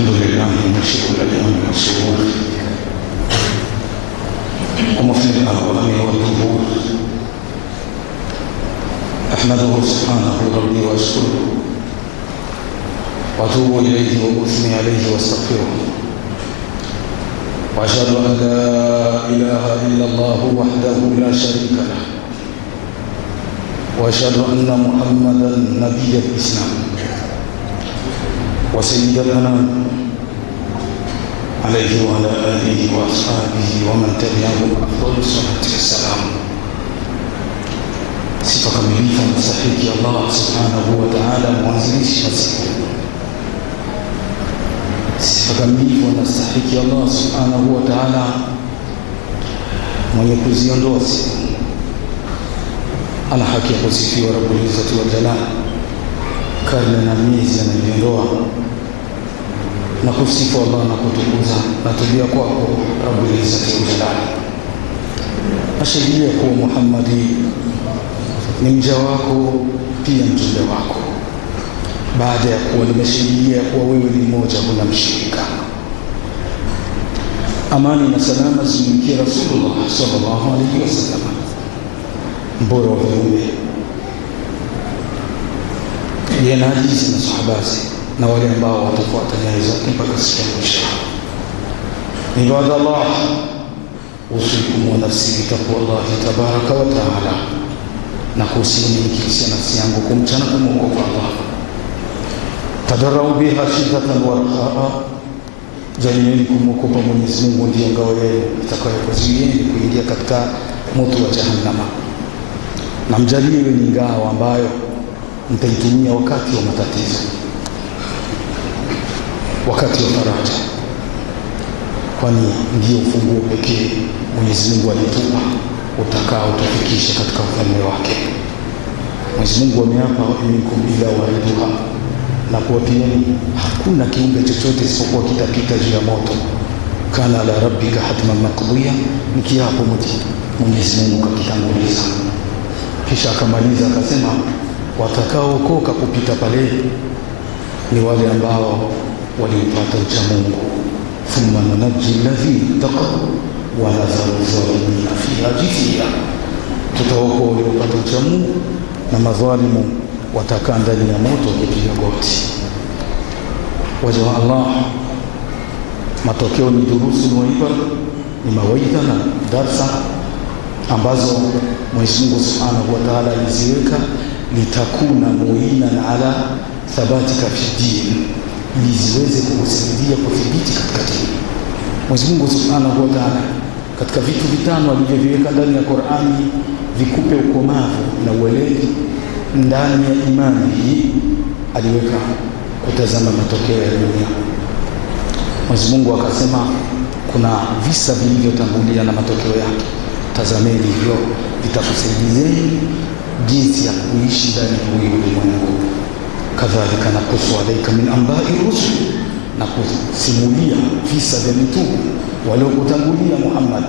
الحمد لله ونشكر الأيام والشهور ومفيد الأهوام والظهور. أحمده سبحانه ربي وأشكره وأتوب إليه وأثني عليه واستغفره، وأشهد أن لا إله إلا الله وحده لا شريك له، وأشهد أن محمدا نبي الإسلام وسيد الأنام عليه وعلى آله وأصحابه ومن تبعهم أفضل الصلاة والسلام. Sifa kamilifu mstahiki Allah subhanahu wa ta'ala, mwanzilishi wa siku. Sifa kamilifu mstahiki Allah subhanahu wa ta'ala, mwenye kuziondoa siku. Ana haki ya kusifiwa Rabbul Izzati wal Jalal, karne na miezi anaviondoa na kusifu Allah na kutukuza na tubia kwako Rabbul Izzati wal Jalal. Nashuhudia kuwa Muhammadi ni mja wako pia mjumbe wako, baada ya kuwa nimeshuhudia kuwa wewe ni mmoja, huna mshirika. Amani na salama zimfikie Rasulullah sallallahu alaihi wasallam, mbora wa viumbe, yeye na hadithi na sahabazi na wale ambao watafuata nyayo zake mpaka siku ya mwisho. Ibadallah, usikum wa nafsi bitaqwallah tabaraka wa taala, na kuhusiana nikisia nafsi yangu kumchana kumwogopa Allah. Tadarrau biha shiddatan wa rahaa, jalieni kumwogopa Mwenyezi Mungu ndiyo ngao yenu itakayokuzuieni kuingia katika moto wa jahannama, na mjalie ni ngao ambayo mtaitumia wakati wa matatizo, wakati wa faraja, kwani ndio ufunguo pekee Mwenyezi Mungu alitupa utakao tufikisha katika ufalme wake. Mwenyezi Mungu ameapa, minkum illa wariduha, na kuwapieni hakuna kiumbe chochote isipokuwa kitapita juu ya moto. Kana la rabbika hatman maqdiya, ni kiapo Mwenyezi Mungu kakitanguliza. Kisha akamaliza akasema, watakaookoka kupita pale ni wale ambao waliupata ucha Mungu. Thumma nunajji alladhina taqaw wa nadharu adh-dhalimina fiha jithiya, tutaokoa waliopata ucha Mungu na madhalimu watakaa ndani ya moto wakipiga goti. Waja wa Allah, matokeo ni durusu muibar, ni mawaidha na darsa ambazo Mwenyezi Mungu Subhanahu wa Ta'ala aliziweka litakuna muinan ala thabatika fi din, ili ziweze kukusaidia kuthibiti katika dini. Mwenyezi Mungu Subhanahu wa Ta'ala katika vitu vitano alivyoviweka ndani ya Qur'ani vikupe ukomavu na ueledi ndani ya imani hii, aliweka kutazama matokeo ya dunia. Mwenyezi Mungu akasema kuna visa vilivyotangulia na matokeo yake, tazameni hivyo, vitakusaidieni jinsi ya kuishi ndani ya ulimwengu. Kadhalika nakusu alaika min ambai rusul, na kusimulia visa vya mitume waliokutangulia Muhammad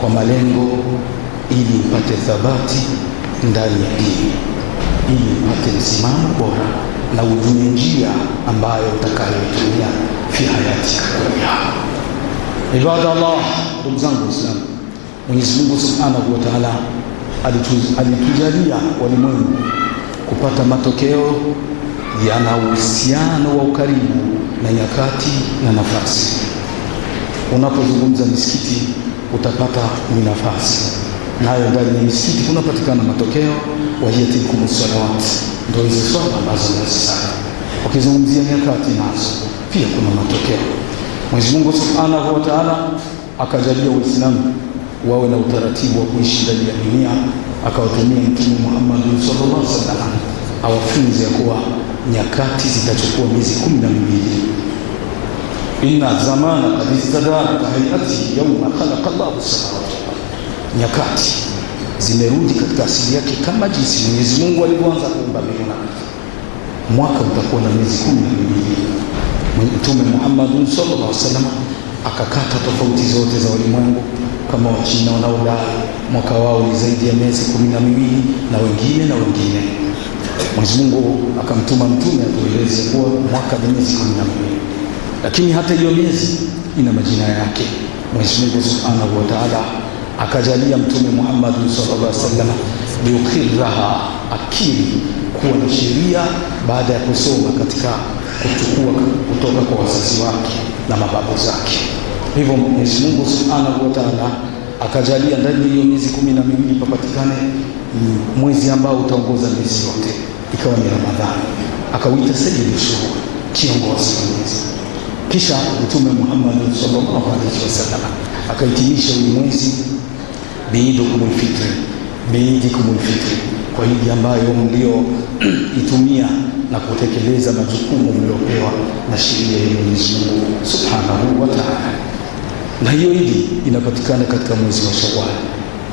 kwa malengo ili upate thabati ndani ya dini, ili upate msimamo bora na ujue njia ambayo utakayoitumia fi hayatika dunia. Ibadallah, ndugu zangu Waislamu, Mwenyezi Mungu Subhanahu wa Ta'ala alitujalia walimwengu kupata matokeo yana uhusiano wa ukaribu na nyakati na nafasi. Unapozungumza misikiti utapata ni nafasi, nayo ndani ya misikiti kunapatikana matokeo. Wahiyatikum salawat, ndio hizo swala ambazo nazisema. Ukizungumzia nyakati nazo pia kuna matokeo. Mwenyezi Mungu Subhanahu wa Ta'ala akajalia Uislamu wawe na utaratibu wa kuishi ndani ya dunia, akawatumia Mtume Muhammad sallallahu alaihi wasallam awafunze kuwa nyakati zitachukua miezi 12. Inna zamana qad istadara hayati yawma khalaqa Allahu samawati, nyakati zimerudi katika asili yake kama jinsi Mwenyezi Mungu alianza kuumba mbingu na ardhi. Mwaka utakuwa na miezi 12. Mtume Muhammad sallallahu alaihi wasallam akakata tofauti zote za ulimwengu, kama Wachina wanaodai mwaka wao ni zaidi ya miezi 12 na wengine na wengine. Mwenyezi Mungu akamtuma mtume atueleze kuwa mwaka ni miezi 12. lakini hata hiyo miezi ina majina yake. Mwenyezi Mungu Subhanahu wa Ta'ala akajalia Mtume Muhammad sallallahu alaihi wasallam liukhiraha, akili kuwa na sheria baada ya kusoma katika kuchukua kutoka kwa wazazi wake na mababu zake. Hivyo Mwenyezi Mungu Subhanahu wa Ta'ala akajalia ndani ya hiyo miezi 12 papatikane mwezi ambao utaongoza miezi yote, ikawa ni Ramadhani. Akauita sayyidu shuhur, kiongozi wa mwezi. Kisha Mtume Muhammad sallallahu alaihi wasallam akahitimisha huu mwezi biidikumul fitri, kwa hili ambayo mlioitumia na kutekeleza majukumu mliopewa na sheria ya Mwenyezi Mungu Subhanahu wa Ta'ala. Na hiyo hili inapatikana katika mwezi wa Shawwal.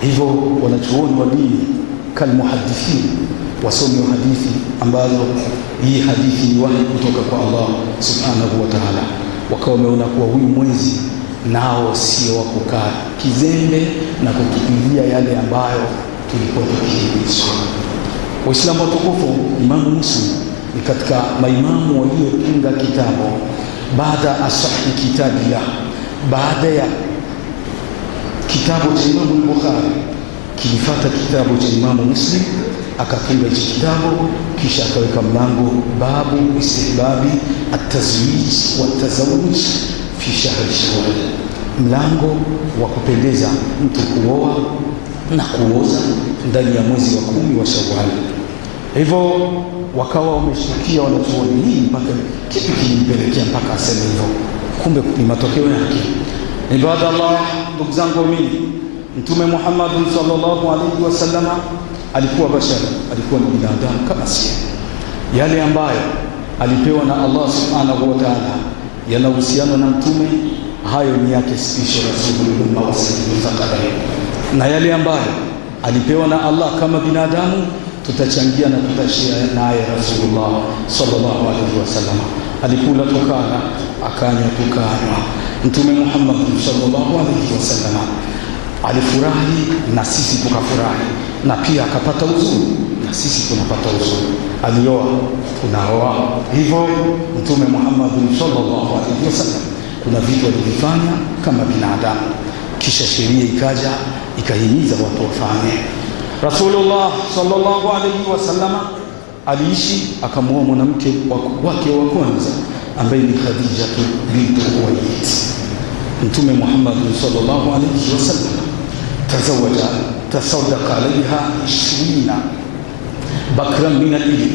Hivyo wanachuoni wa dini kalmuhadithin, wasomi wa hadithi, ambazo hii hadithi ni wahi kutoka kwa Allah Subhanahu wa Ta'ala, wakawa wameona kuwa huyu mwezi nao sio wa kukaa kizembe na kukimbia yale ambayo tulikuwa tukihimizwa. Waislamu watukufu, Imamu Muslim ni katika maimamu waliopinga kitabu baada asahi kitabillah, baada ya kitabu cha Imamu Bukhari kilifuata kitabu cha Imamu Muslim, akapinga hicho kitabu, kisha akaweka mlango babu istihbabi at-tazwij wa at-tazawuj fi shahr Shawwal, mlango wa kupendeza mtu kuoa na kuoza ndani ya mwezi wa 10 wa Shawwal. Hivyo wakawa wameshtukia wanachuoni, hii mpaka kitu kilimpelekea mpaka aseme hivyo, kumbe ni matokeo yake. Ibadallah, ndugu zangu mimi, Mtume Muhammad sallallahu alaihi wasallam alikuwa bashar, alikuwa ni binadamu kama sisi. Yale ambayo alipewa na Allah Subhanahu wa Ta'ala yanahusiana na mtume, hayo ni yake special rasulullah wa sallallahu, na yale ambayo alipewa na Allah kama binadamu tutachangia na tutashia naye Rasulullah sallallahu alaihi wasallam. Alikula tukana, akanywa tukana. Mtume Muhammad sallallahu alaihi wasallam alifurahi na sisi tukafurahi, na pia akapata uzuri na sisi tunapata uzuri. Alioa, tunaoa. Hivyo Mtume Muhammad sallallahu alaihi wasallam kuna vitu alivifanya kama binadamu, kisha sheria ikaja ikahimiza watu wafanye. Rasulullah sallallahu alaihi wasallam aliishi, akamuoa mwanamke wake wa kwanza ambaye ni Khadija binti Khuwailid. Mtume Muhammad sallallahu alaihi wasallam tasaddaqa alaiha 20 bakran min al-ibil,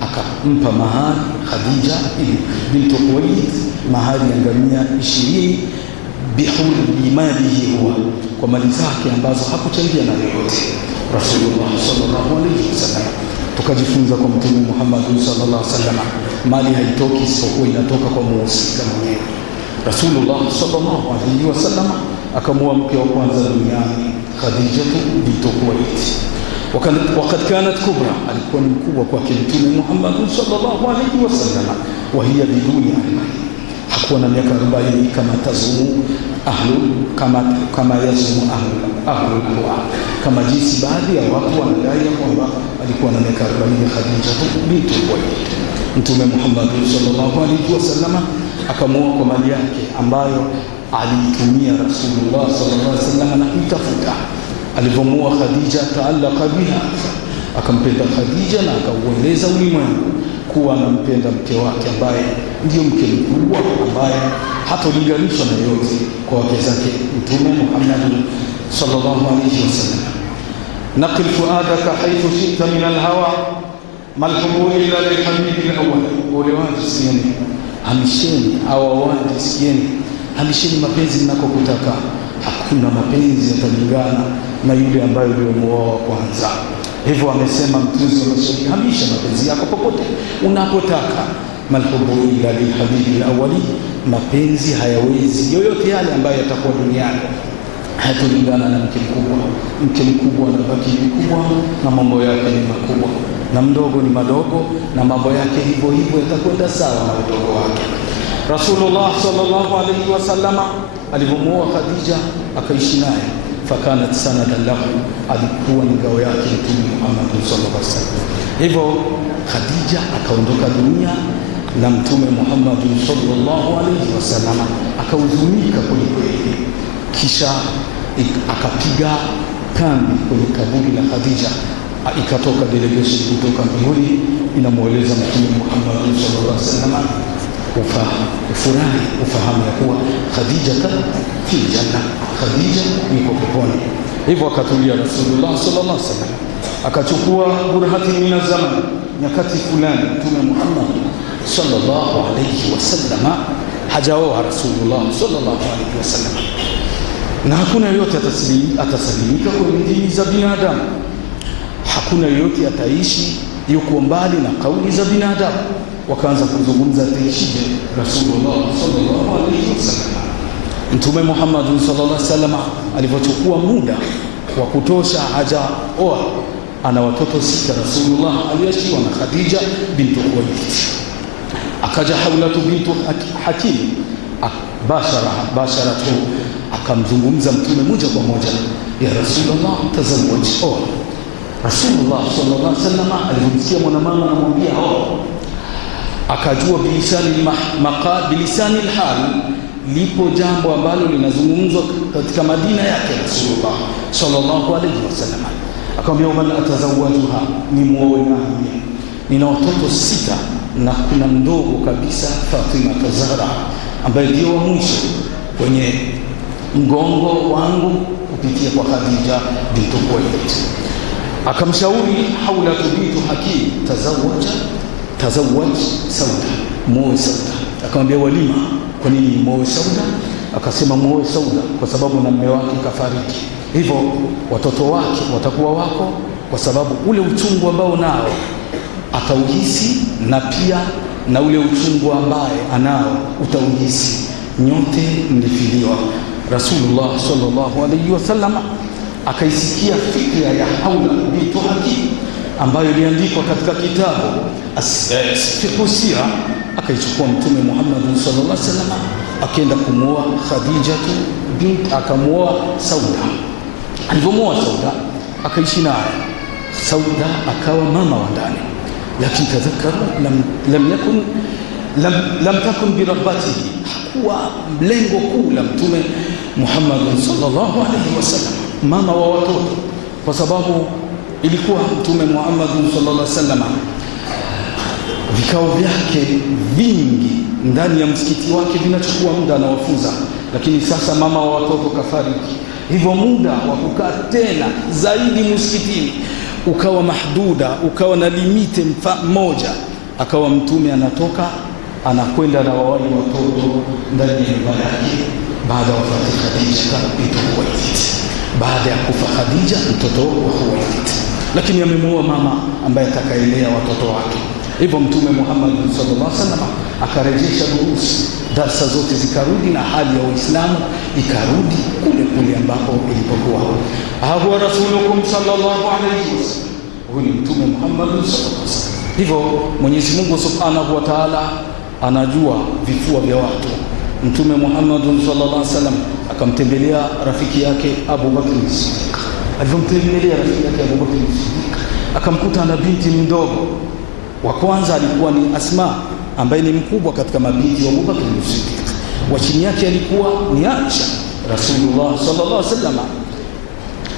akampa mahari Khadija binti Khuwailid, mahari ya ngamia 20 bihuli malihi, huwa kwa mali zake ambazo hakuchangia na yoyote. Rasulullah sallallahu alaihi wasallam, tukajifunza kwa Mtume Muhammad sallallahu alaihi wasallam, mali haitoki isipokuwa inatoka kwa muhusika mwenyewe. Rasulullah sallallahu alaihi wasallam akamuoa mke wa kwanza duniani Khadija binti Khuwailid. Wakati kanat kubra, alikuwa ni mkubwa kwake Mtume Muhammad sallallahu alaihi wasallam, wa hiya biduni ilmi, hakuwa na miaka 40 kama tazumu ahlu kama yazumu ahlu kama jinsi baadhi ya watu wanadai kwamba alikuwa na miaka 40 Khadija binti Khuwailid. Mtume Muhammad sallallahu alaihi wasallam akamuoa kwa mali yake ambayo aliitumia Rasulullah sallallahu alaihi wasallam na kuitafuta. Alipomuoa Khadija taalaqa biha, akampenda Khadija na akaueleza ulimwengu kuwa anampenda mke wake ambaye ndio mke mkubwa ambaye hatolinganishwa na yote kwa wake zake Mtume Muhammad sallallahu alaihi wasallam. Naqil fuadaka haythu shi'ta min alhawa malhubu illa lilhabibi alawwal, wale watu sieni hamisheni au watu sieni hamisheni mapenzi mnakokutaka, hakuna mapenzi yatalingana na yule ambaye uliomuoa kwanza. Hivyo amesema mtunzi wa mashairi, hamisha mapenzi yako popote unapotaka. Malhubu illa lilhabibi alawwali, mapenzi hayawezi yoyote yale ambayo yatakuwa duniani hayatulingana na mke mkubwa. Mke mkubwa anabaki mkubwa na mambo yake ni makubwa, na mdogo ni madogo na mambo yake hivyo hivyo yatakwenda sawa na udogo wake. Rasulullah sallallahu alaihi wasallam alipomuoa Khadija akaishi naye, fakanat sanadan lahu, alikuwa ni ngao yake Mtume Muhammad sallallahu alaihi wasallam. Hivyo Khadija akaondoka dunia na Mtume Muhammad sallallahu alaihi wasallam akahuzunika kwelikweli, kisha akapiga kambi kwenye kaburi la Khadija. Ikatoka delegation kutoka mbinguni inamueleza Mtume Muhammad sallallahu alaihi wasallam ufahamu ya kuwa Khadija fi janna, Khadija yuko peponi. Hivyo akatulia Rasulullah sallallahu alaihi wasallam, akachukua burhati min zaman, nyakati fulani Mtume Muhammad sallallahu alaihi wasallam hajaoa Rasulullah sallallahu alaihi wasallam, na hakuna yote atasalimika kwenye dini za binadamu, hakuna yote ataishi yuko mbali na kauli za binadamu. Wakaanza kuzungumza ataishije Rasulullah sallallahu alaihi wasallam. Mtume Muhammad sallallahu alaihi wasallam alipochukua muda wa kutosha hajaoa, ana watoto 6. Rasulullah aliachiwa na Khadija bintu Khuwailid. Akaja Hawlatu bintu Hakim basharatu, akamzungumza Mtume moja kwa moja, ya Rasulullah tazawwaj. Rasulullah sallallahu alaihi wasallam alimsikia mwanamama anamwambia akajua bilisani alhal, lipo jambo ambalo linazungumzwa katika Madina yake Rasulullah sallallahu alaihi wasallam. Akamwambia wala atazawajuha, ni muoe nami, nina watoto 6 na kuna mdogo kabisa Fatima Zahra ambaye ndio wa mwisho kwenye mgongo wangu kupitia kwa Khadija bintu Khuwailid. Akamshauri Hawlatu bintu Hakim, tazawwaj Sauda, muoe Sauda. Akamwambia walima, kwa nini muoe Sauda? Akasema muoe Sauda kwa sababu na mume wake kafariki, hivyo watoto wake watakuwa wako, kwa sababu ule uchungu ambao nao atauhisi, na pia na ule uchungu ambaye anao utauhisi, nyote mlifiliwa. Rasulullah sallallahu alaihi wasallam akaisikia fikra ya Hawla bintu Hakim ambayo iliandikwa katika kitabu Fiqh Sira. Akaichukua Mtume Muhammad sallallahu alaihi wasallam akaenda kumuoa Khadija akamuoa Sauda. Alipomuoa Sauda akaishi naye. Sauda akawa mama wa ndani, lakini tadhakaru lam takun birabbatihi, hakuwa mlengo kuu la Mtume Muhammad sallallahu alaihi wasallam, mama wa watoto, kwa sababu ilikuwa Mtume Muhammad sallallahu alaihi wasallam vikao vyake vingi ndani ya msikiti wake vinachukua muda na wafunza, lakini sasa mama wa watoto kafariki, hivyo muda wa kukaa tena zaidi msikitini ukawa mahduda, ukawa na limite moja. Akawa Mtume anatoka anakwenda na wale watoto ndani ya nyumba yake baada ya wafati Khadija bintu Khuwailid, baada ya kufa Khadija mtoto wa Khuwailid, lakini amemuoa mama ambaye atakaelea watoto wake. Hivyo Mtume Muhammad sallallahu alaihi wasallam akarejesha durusi, darasa zote zikarudi na hali ya Uislamu ikarudi kule kule ambapo ilipokuwa. Huwa rasulukum sallallahu alaihi wasallam, huyu Mtume Muhammad sallallahu alaihi wasallam. Hivyo Mwenyezi Mungu Subhanahu wa Ta'ala anajua vifua vya watu. Mtume Muhammad sallallahu alaihi wasallam akamtembelea rafiki yake Abu Bakr Siddiq. Alipomtembelea rafiki yake Abu Bakr Siddiq akamkuta na binti mdogo. Wa kwanza alikuwa ni Asma ambaye ni mkubwa katika mabinti wa Abu Bakr Siddiq. Wa chini yake alikuwa ni Aisha. Rasulullah sallallahu alaihi wasallam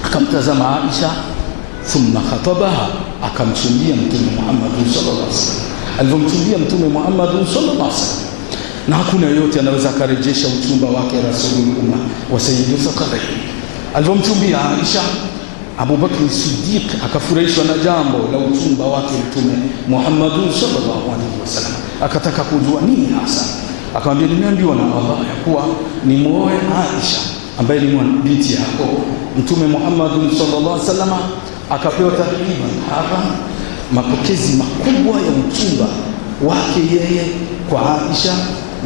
akamtazama Aisha, thumma khatabaha, akamchumbia Mtume Muhammad sallallahu alaihi wasallam. Alipomchumbia Mtume Muhammad sallallahu alaihi wasallam, na hakuna yote anaweza akarejesha uchumba wake Rasulullah wa sayyidu thaqalain. Alipomchumbia Aisha, Abu Bakr Siddiq akafurahishwa na jambo la uchumba wake Mtume Muhammad sallallahu alaihi wasallam, akataka kujua nini hasa. Akamwambia, nimeambiwa na Allah ya kuwa ni muoe Aisha ambaye ni binti yako. Mtume Muhammad sallallahu alaihi wasallam akapewa takriban hapa mapokezi makubwa ya uchumba wake yeye kwa Aisha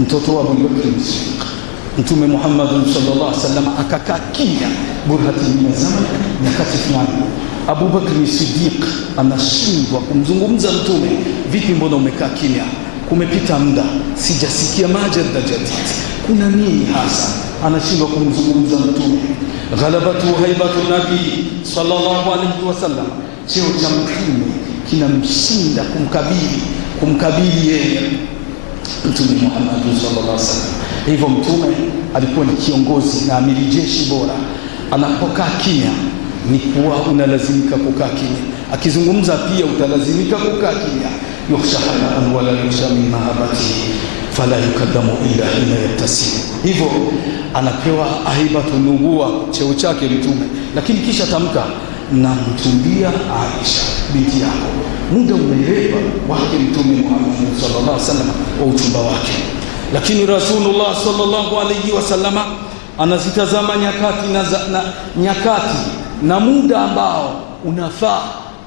mtoto wa Abu Bakr Siddiq. Mtume Muhammad sallallahu alaihi wasallam akakaa kimya burhati min zaman, nyakati fulani Abu Bakr Siddiq anashindwa kumzungumza Mtume. Vipi, mbona umekaa kimya? Kumepita muda sijasikia majadda jadid, kuna nini hasa? Anashindwa kumzungumza Mtume. Ghalabatu haibatu nabii sallallahu alaihi wasallam, cheo cha Mtume kinamshinda kumkabili yeye. Mtume Muhammad sallallahu alaihi wasallam. Hivyo mtume alikuwa ni kiongozi na amiri jeshi bora. Anapokaa kimya ni kuwa unalazimika kukaa kimya, akizungumza pia utalazimika kukaa kimya. yukhsha halan wala yukhsha min mahabatihi fala yukaddamu illa hina yattasim. Hivyo anapewa ahibatu nubuwa, cheo chake mtume, lakini kisha tamka namtumbia Aisha binti yako. Muda umeeleba wake mtume Muhammad sallallahu alaihi wasallam wa uchumba wake, lakini Rasulullah sallallahu alaihi wasallam anazitazama nyakati na muda ambao unafaa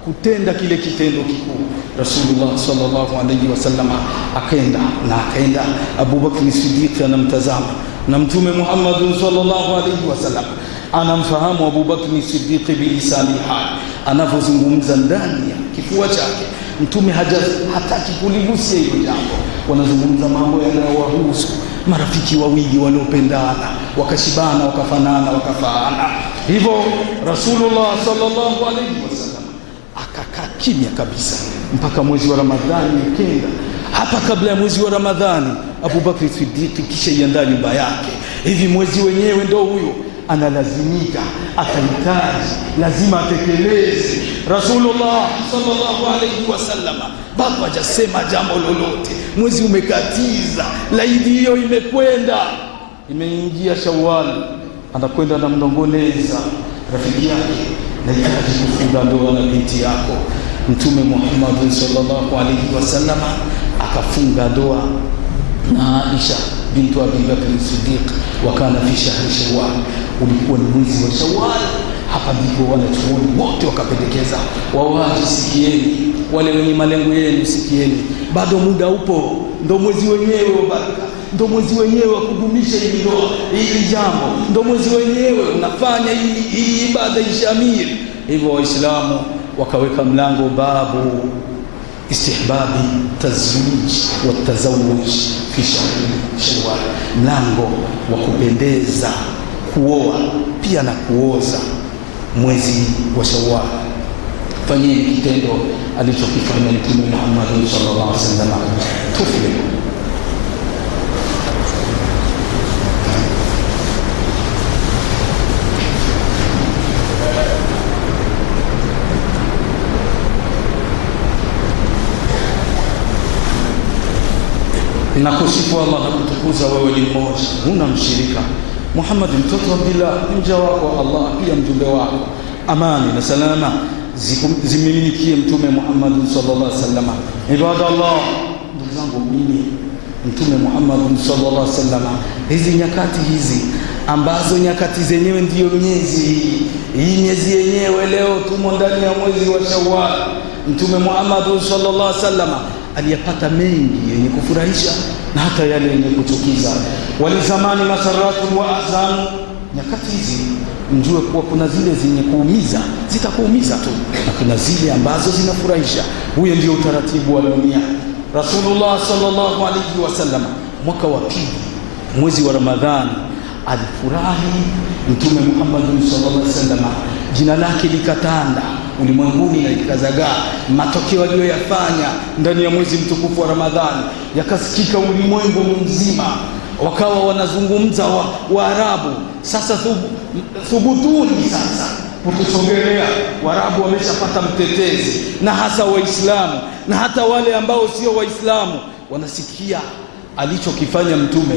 kutenda kile kitendo kikuu. Rasulullah sallallahu alaihi wasallam akaenda Abu Bakr Siddiq anamtazama, na mtume Muhammad sallallahu alaihi wasallam anamfahamu Abu Bakr Siddiq bilisani hal, anavozungumza ndani ya kifua chake. Mtume hataki kuligusia hilo jambo. Wanazungumza mambo yanayowahusu marafiki wawili waliopendana, wakashibana, wakafanana, wakafaana. Hivyo Rasulullah sallallahu alaihi wasallam akakaa kimya kabisa mpaka mwezi wa Ramadhani ukenda. Hapa kabla ya mwezi wa Ramadhani Abu Bakr Siddiq kisha iandaa nyumba yake. Hivi mwezi wenyewe ndio huyo, analazimika, atahitaji, lazima atekeleze. Rasulullah sallallahu alaihi wasallam bado hajasema jambo lolote. Mwezi umekatiza, laidi hiyo imekwenda, imeingia Shawwal. Anakwenda na mnongoneza rafiki yake, nahitaji kufunga ndoa na binti yako. Mtume Muhammad sallallahu alaihi wasallam akafunga ndoa na Aisha bintu Abi Bakr Siddiq, wakana fi shahri Shawwal. Ulikuwa ni mwezi wa Shawwal. Hapa ndipo wanachuoni wote wakapendekeza, wawaji sikieni, wale wenye malengo yenu sikieni, bado muda upo, ndo mwezi wenyewe wa baraka, ndo mwezi wenyewe wa kudumisha hili ndoa, hili jambo, ndo mwezi wenyewe unafanya hii ibada ishamiri. Hivyo Waislamu wakaweka mlango babu istihbabi tazwij wa tazawuj fi shahri Shawwal, mlango wa kupendeza kuoa pia na kuoza mwezi wa Shawwal. Fanyeni kitendo alichokifanya Mtume Muhammad sallallahu alaihi wasallam, tuflihu. Nakusifu Allah na kutukuza wewe ni mmoja, huna mshirika. Muhammad mtoto wa Abdullah, mja wako Allah, pia mjumbe wako. Amani na salama zimiminikie Mtume Muhammad sallallahu alaihi wasallam. Ibadallah, ndugu zangu, mimi Mtume Muhammad sallallahu alaihi wasallam, hizi nyakati hizi ambazo nyakati zenyewe ndiyo miezi hii miezi yenyewe, leo tumo ndani ya mwezi wa Shawwal. Mtume Muhammad sallallahu alaihi wasallam aliyapata mengi yenye kufurahisha na hata yale yenye kuchukiza. Walizamani masaratu wa azanu, nyakati hizi mjue kuwa kuna zile zenye kuumiza, zitakuumiza tu, na kuna zile ambazo zinafurahisha. Huyo ndio utaratibu wa dunia. Rasulullah sallallahu alaihi wasallam mwaka wa pili mwezi wa Ramadhani alifurahi. Mtume Muhammad sallallahu alaihi wasallam jina lake likatanda ulimwenguni na likazagaa. Matokeo aliyoyafanya ndani ya mwezi mtukufu wa Ramadhani yakasikika ulimwengu mzima, wakawa wanazungumza Waarabu. Sasa thubutuni sasa kutusogelea. Waarabu wameshapata mtetezi, na hasa Waislamu na hata wale ambao sio Waislamu wanasikia alichokifanya mtume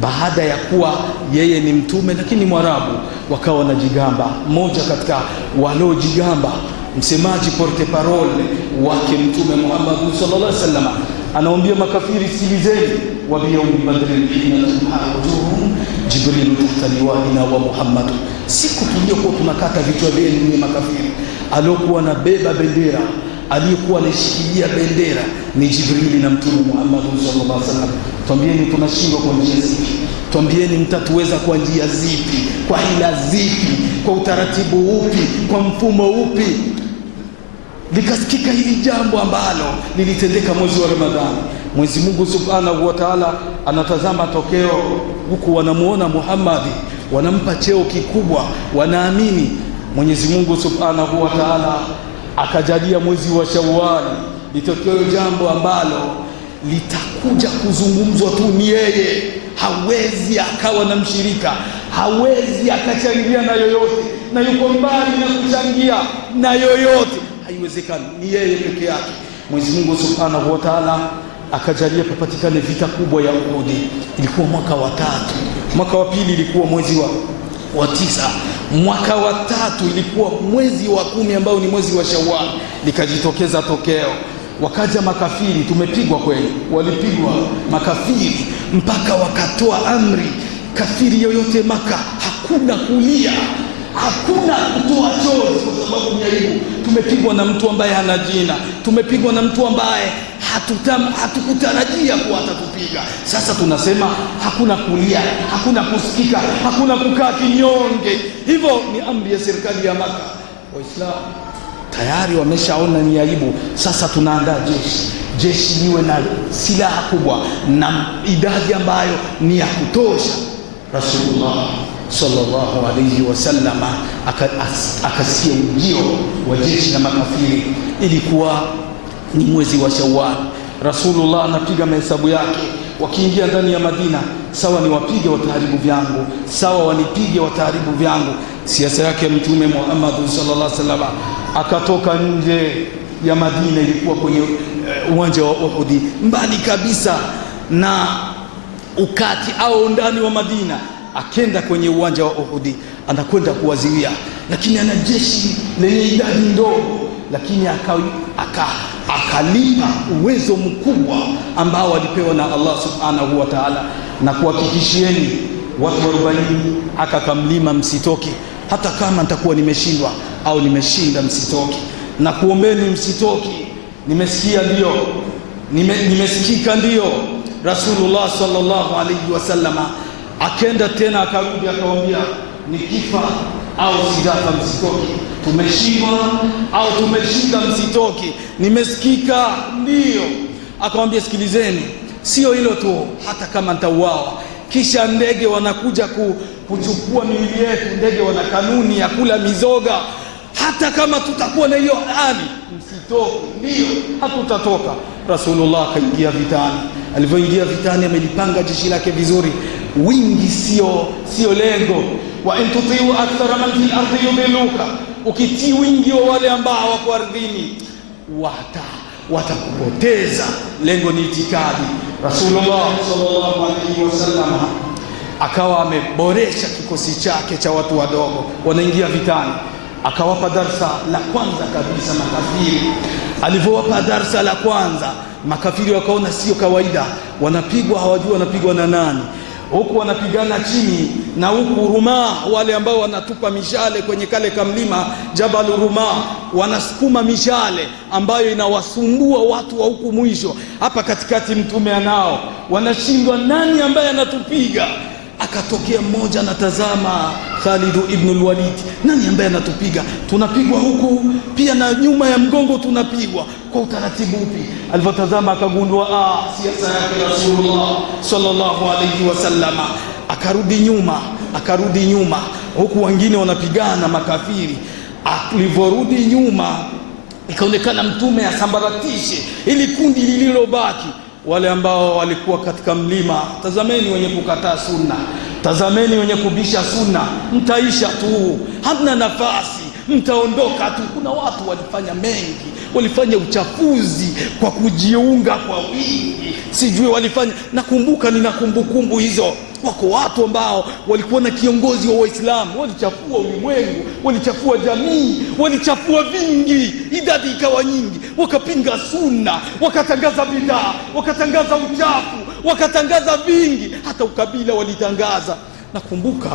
baada ya kuwa yeye ni mtume lakini Mwarabu. Wakawa wanajigamba. Mmoja katika waliojigamba, msemaji porte parole wake Mtume Muhammad sallallahu alaihi wasallam, anawaambia makafiri, sikilizeni, wa biyaumi badrin hina tuharuhum Jibril tahta liwaina wa Muhammad. Siku tuliyokuwa tunakata vichwa vyenu ni makafiri, aliokuwa na beba bendera, aliyekuwa anashikilia bendera ni Jibril na Mtume Muhammad sallallahu alaihi wasallam. Tuambieni tunashindwa kwa njia zipi? Tuambieni mtatuweza kwa njia zipi? Kwa hila zipi? Kwa utaratibu upi? Kwa mfumo upi? Likasikika hili jambo ambalo lilitendeka mwezi wa Ramadhani. Mwenyezi Mungu Subhanahu wa Ta'ala anatazama tokeo, huku wanamuona Muhammad, wanampa cheo kikubwa, wanaamini. Mwenyezi Mungu Subhanahu wa Ta'ala akajalia mwezi wa Shawwal litokeo jambo ambalo litakuja kuzungumzwa tu ni yeye. Hawezi akawa na mshirika, hawezi akachangia na yoyote, na yuko mbali na kuchangia na yoyote, haiwezekani, ni yeye peke yake. Mwenyezi Mungu Subhanahu wa Ta'ala akajalia papatikane vita kubwa ya Uhud. Ilikuwa mwaka wa 3, mwaka wa pili ilikuwa mwezi wa 9, mwaka wa 3 ilikuwa mwezi wa 10 ambao ni mwezi wa Shawwal. Likajitokeza tokeo, wakaja makafiri, tumepigwa kweli, walipigwa makafiri mpaka wakatoa amri, kafiri yoyote Maka hakuna kulia, hakuna kutoa chozi, kwa sababu ni aibu. Tumepigwa na mtu ambaye hana jina, tumepigwa na mtu ambaye hatukutarajia kuwa atatupiga. Sasa tunasema hakuna kulia, hakuna kusikika, hakuna kukaa kinyonge. Hivyo ni amri ya serikali ya Maka. Waislamu tayari wameshaona ni aibu. Sasa tunaandaa jeshi liwe na silaha kubwa na idadi ambayo ni ya kutosha. Rasulullah sallallahu alayhi wasallam akasikia ujio wa jeshi la makafiri. Ilikuwa ni mwezi wa Shawwal. Rasulullah anapiga mahesabu yake, wakiingia ndani ya Madina, sawa ni wapige wataharibu vyangu, sawa wanipige wataharibu vyangu. Siasa yake Mtume Muhammad sallallahu alaihi wasallam, akatoka nje ya Madina, ilikuwa kwenye uwanja wa Uhud, mbali kabisa na ukati au ndani wa Madina. Akenda kwenye uwanja wa Uhud, anakwenda kuwaziwia, lakini ana jeshi lenye idadi ndogo, lakini akalipa uwezo mkubwa ambao alipewa na Allah Subhanahu wa Ta'ala, na kuhakikishieni watu 40 akakamlima, msitoki hata kama nitakuwa nimeshindwa au nimeshinda, msitoki na kuombeni, msitoki. Nimesikia ndio, nimesikika ndio. Rasulullah sallallahu alayhi wasallam akenda tena, akarudi akawaambia, nikifa au sijafa msitoki, tumeshindwa au tumeshinda msitoki, nimesikika ndio. Akamwambia, sikilizeni, sio hilo tu, hata kama nitauawa, kisha ndege wanakuja kuchukua miili yetu, ndege wana kanuni ya kula mizoga, hata kama tutakuwa na hiyo hali, msitoki. Ndio, hatutatoka. Rasulullah akaingia vitani. Alivyoingia vitani, amelipanga jeshi lake vizuri. Wingi sio lengo. Wa in tutiu akthara man fil ardi yudilluka, ukitii wingi wa wale ambao wako ardhini watakupoteza. Lengo ni itikadi. Rasulullah sallallahu alaihi wasallam akawa ameboresha kikosi chake cha watu wadogo, wanaingia vitani. Akawapa darsa la kwanza kabisa makafiri. Alivyowapa darsa la kwanza, makafiri wakaona sio kawaida, wanapigwa, hawajui wanapigwa na nani. Huku wanapigana chini, na huku Rumaa, wale ambao wanatupa mishale kwenye kale kamlima Jabal Rumaa, wanasukuma mishale ambayo inawasumbua watu wa huku mwisho. Hapa katikati Mtume anao, wanashindwa nani ambaye anatupiga. Akatokea mmoja anatazama, Khalid ibn al-Walid, nani ambaye anatupiga? Tunapigwa huku pia na nyuma ya mgongo tunapigwa, kwa utaratibu upi? Alipotazama akagundua siasa yake Rasulullah sallallahu alayhi wasallam. Akarudi nyuma, huku wengine wanapigana makafiri. Alivyorudi nyuma, ikaonekana Mtume asambaratishe ili kundi lililobaki, wale ambao walikuwa katika mlima. Tazameni wenye kukataa sunna, tazameni wenye kubisha sunna, mtaisha tu, hamna nafasi, mtaondoka tu. Kuna watu walifanya mengi, walifanya uchafuzi kwa kujiunga kwa wingi, sijui walifanya. Nakumbuka, nina kumbukumbu hizo. Wako watu ambao walikuwa na kiongozi wa Waislamu, walichafua ulimwengu, walichafua jamii, walichafua vingi, idadi ikawa nyingi, wakapinga sunna, wakatangaza bidaa, wakatangaza uchafu, wakatangaza vingi, hata ukabila walitangaza. Nakumbuka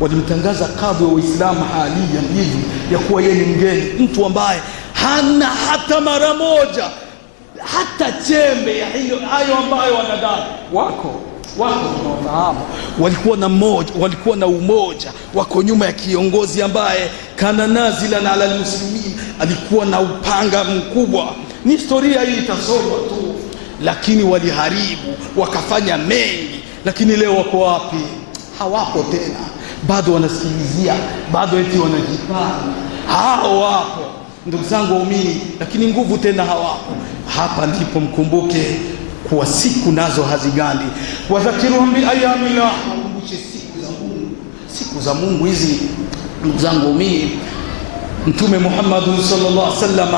walimtangaza kadhi wa Uislamu halia hivi ya kuwa yeye ni mgeni, mtu ambaye hana hata mara moja, hata chembe ya hayo ambayo wanadai. Wako tunawafahamu, walikuwa na umoja, wako nyuma ya kiongozi ambaye kana nazilan ala almuslimin, alikuwa na upanga mkubwa. Ni historia hii itasomwa tu, lakini waliharibu, wakafanya mengi. Lakini leo wako wapi? Hawapo tena, bado wanasikilizia, bado eti wanajipanga. Hao wapo ndugu zangu waumini, lakini nguvu tena hawapo. Hapa ndipo mkumbuke kuwa siku nazo hazigandi. Wadhakiruhum bi ayamillah, wakumbushe siku za Mungu hizi. Ndugu zangu, mimi Mtume Muhammad sallallahu alaihi wasallam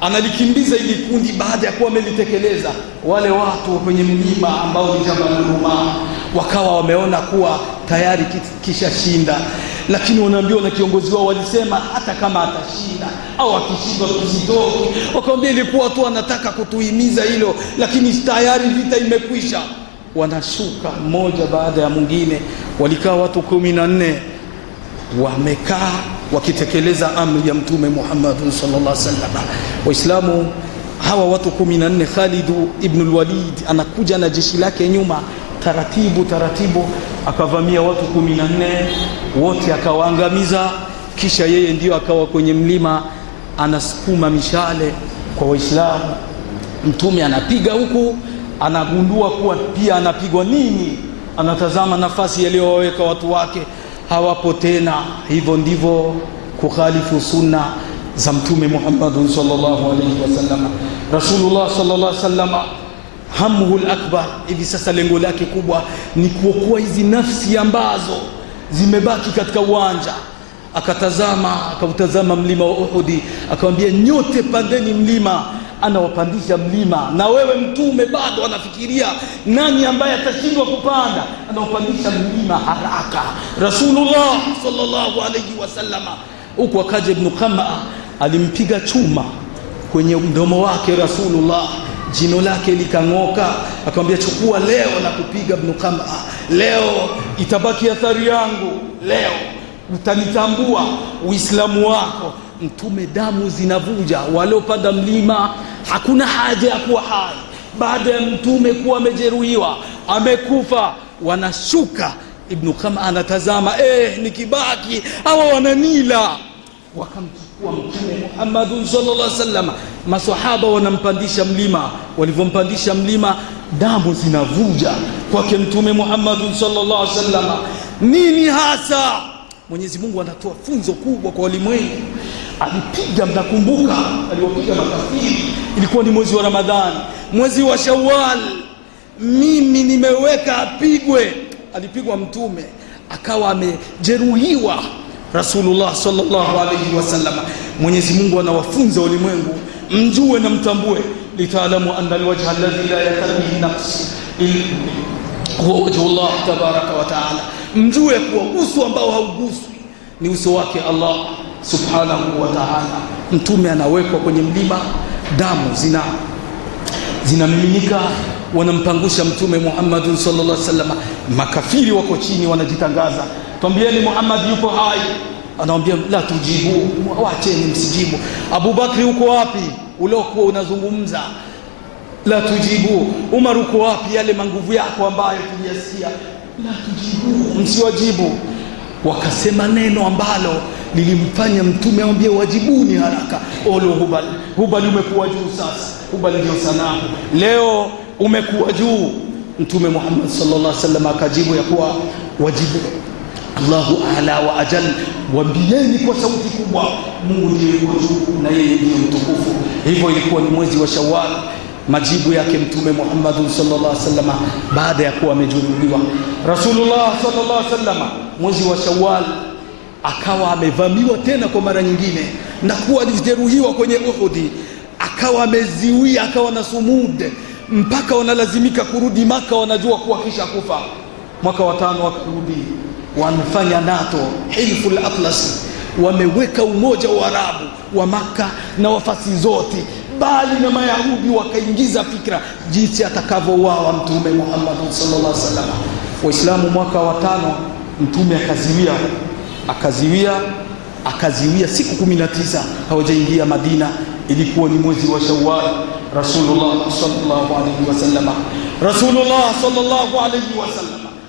analikimbiza ili kundi baada ya kuwa amelitekeleza. Wale watu kwenye mlima ambao ni Jabal Rumah wakawa wameona kuwa tayari kisha shinda, lakini wanaambiwa na kiongozi wao, walisema hata kama atashinda au akishindwa tusitoke. Wakamwambia ilikuwa tu anataka kutuhimiza hilo, lakini tayari vita imekwisha. Wanashuka mmoja baada ya mwingine, walikaa watu 14 wamekaa wakitekeleza amri ya Mtume Muhammad sallallahu alaihi wasallam. Waislamu hawa watu 14, Khalid ibn al-Walid anakuja na jeshi lake nyuma, taratibu akavamia watu 14 wote, akawaangamiza. Kisha yeye ndio akawa kwenye mlima anasukuma mishale kwa Waislamu. Mtume anapiga huku, anagundua kuwa pia anapigwa nini, anatazama nafasi aliyoweka watu wake hawapo tena. Hivyo ndivyo kukhalifu sunna za Mtume Muhammad sallallahu alaihi wasallam. Rasulullah sallallahu alaihi wasallam hamuhul akbar, hivi sasa lengo lake kubwa ni kuokoa hizi nafsi ambazo zimebaki katika uwanja. Akautazama mlima wa Uhudi, akamwambia nyote pandeni mlima. Anawapandisha mlima, na wewe Mtume bado anafikiria nani ambaye atashindwa kupanda. Anawapandisha mlima haraka Rasulullah sallallahu alaihi wasallam. Huko akaja Ibn Qam'a, alimpiga chuma kwenye mdomo wake Rasulullah, jino lake likang'oka. Akamwambia chukua leo na kupiga Ibn Qam'a, leo itabaki athari yangu, leo utanitambua Uislamu wako. Mtume damu zinavuja, waliopanda mlima hakuna haja ya kuwa hai. Baada ya Mtume kuwa amejeruhiwa, amekufa, wanashuka. Ibn Qam'a anatazama, nikibaki hawa wananila. Wakamchukua Mtume Muhammad sallallahu alaihi wasallam, maswahaba wanampandisha mlima. Walivyompandisha mlima, damu zinavuja kwake Mtume Muhammad sallallahu alaihi wasallam. Nini hasa? Mwenyezi Mungu anatoa funzo kubwa kwa walimwengu. Alipiga, mnakumbuka aliwapiga makafiri, ilikuwa ni mwezi wa Ramadhani, mwezi wa Shawwal. Mimi nimeweka apigwe. Alipigwa Mtume, akawa amejeruhiwa Rasulullah sallallahu alaihi wasallam. Mwenyezi Mungu anawafunza walimwengu, mjue na mtambue, litaalamu anna alwajha alladhi la yatarihi naqs huwa wajhu Allah tabaraka wa taala. Mjue kuwa uso ambao hauguswi ni uso wake Allah subhanahu wa ta'ala. Mtume anawekwa kwenye mlima, damu zinamiminika, wanampangusha Mtume Muhammad sallallahu alaihi wasallam. Makafiri wako chini wanajitangaza, twambieni Muhammad yupo hai. Anawaambia la tujibu, waacheni msijibu. Abu Bakri uko wapi uliokuwa unazungumza? La tujibu. Umar uko wapi yale manguvu yako ambayo tuliyasikia? La tujibu, msiwajibu. Wakasema neno ambalo lilimfanya Mtume amwambie wajibuni haraka. Olo Hubal umekuwa juu sasa. Hubal ndio sanamu, leo umekuwa juu. Mtume Muhammad sallallahu alaihi wasallam akajibu ya kuwa wajibu, Allahu a'la wa ajal, waambieni kwa sauti kubwa, Mungu ndiye juu na yeye ndiye mtukufu. Hivyo ilikuwa ni mwezi wa Shawwal. Majibu yake Mtume Muhammad sallallahu alaihi wasallam baada ya kuwa amejeruhiwa. Rasulullah sallallahu alaihi wasallam mwezi wa Shawwal akawa amevamiwa tena kwa mara nyingine, na kuwa alijeruhiwa kwenye Uhudi, akawa ameziwia, akawa na sumude, mpaka wanalazimika kurudi Maka, wanajua kuwa kisha kufa. Mwaka wa 5 wakarudi, wamefanya NATO Hilful Atlas, wameweka umoja wa Arabu wa Maka na wafasi zote, bali na Mayahudi wakaingiza fikra jinsi atakavyouawa Mtume Muhammad sallallahu alaihi wasallam. Waislamu mwaka wa 5 Mtume akaziwia siku 19 hawajaingia Madina. Ilikuwa ni mwezi wa Shawwal. Rasulullah sallallahu alaihi wasallam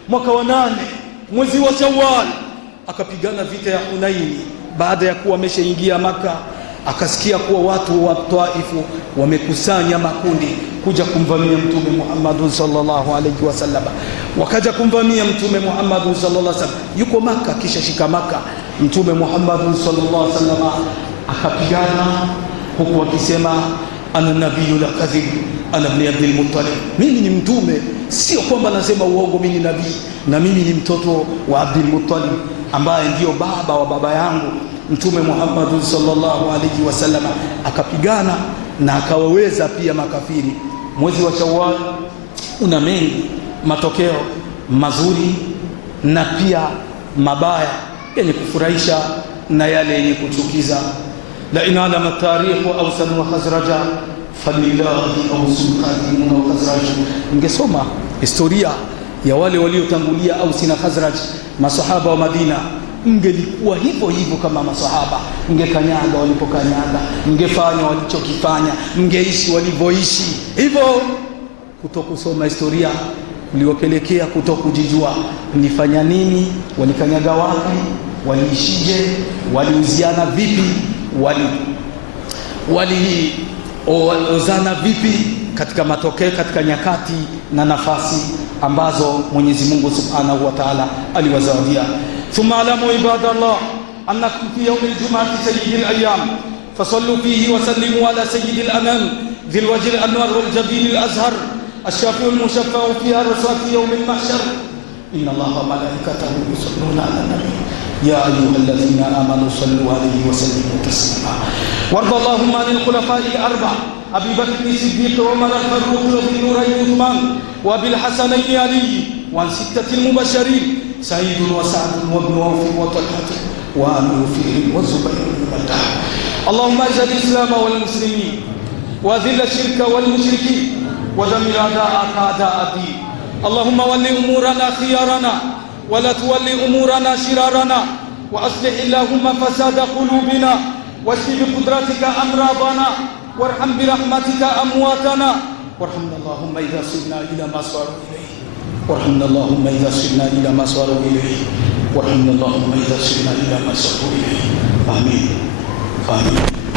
mwaka wa 8 mwezi wa Shawwal akapigana vita ya Hunaini. Baada ya kuwa ameshaingia Maka, akasikia kuwa watu wa Taifu wamekusanya makundi kuja kumvamia Mtume Muhammad sallallahu alaihi wasallam. Wakaja kumvamia Mtume Muhammad sallallahu alaihi wasallam, yuko Maka, kisha shika Maka. Mtume Muhammad sallallahu alaihi wasallam akapigana huku akisema ana nabiyyu la kadhib ana ibn Abdul Muttalib, mimi ni mtume, sio kwamba nasema uongo, mimi ni nabii na mimi ni mtoto wa Abdul Muttalib ambaye ndio baba wa baba yangu Mtume Muhammad sallallahu alaihi wasallam. Akapigana na akawaweza pia makafiri. Mwezi wa Shawwal una mengi matokeo mazuri na pia mabaya, yenye kufurahisha na yale yenye kuchukiza. La inalama tarikh wa Awsan wa Khazraja falillahi Awsun qadimun wa Khazraj. Ningesoma historia ya wale waliotangulia Aus na Khazraj, masahaba wa Madina, mngelikuwa hivyo hivyo kama masahaba, mngekanyaga walipokanyaga, mngefanya walichokifanya, mngeishi walivyoishi. Hivyo kutokusoma historia uliwapelekea kutokujijua mlifanya nini, walikanyaga wapi, waliishije, waliuziana vipi, waliozana vipi katika matokeo, katika nyakati na nafasi ambazo Mwenyezi Mungu Subhanahu wa Ta'ala aliwazawadia. Thumma alamu ibadallah annakum fi yawm al-jum'ati sayyidil ayyam fasallu fihi wa sallimu ala sayyidil anam dhil wajhi al-anwar wal jabin al-azhar الشافع المشفع فيها الرسول في يوم المحشر إن الله وملائكته يصلون على النبي يا أيها الذين آمنوا صلوا عليه وسلموا تسليما. وارض اللهم عن الخلفاء الأربعة أبي بكر الصديق وعمر الفاروق وذي النورين عثمان وأبي الحسنين علي وعن ستة المبشرين سعيد وسعد وابن عوف وطلحة وعامر فيهم والزبير والدار. اللهم اعز الإسلام والمسلمين وأذل الشرك والمشركين ودمر أعداءك أعداء الدين. اللهم ول أمورنا خيارنا ولا تول أمورنا شرارنا وأصلح اللهم فساد قلوبنا واشف بقدرتك أمراضنا وارحم برحمتك أمواتنا وارحمنا اللهم إذا صرنا إلى ما صاروا إليه وارحمنا اللهم إذا صرنا إلى ما صاروا إليه وارحمنا اللهم إذا صرنا إلى ما صاروا إليه. آمين آمين.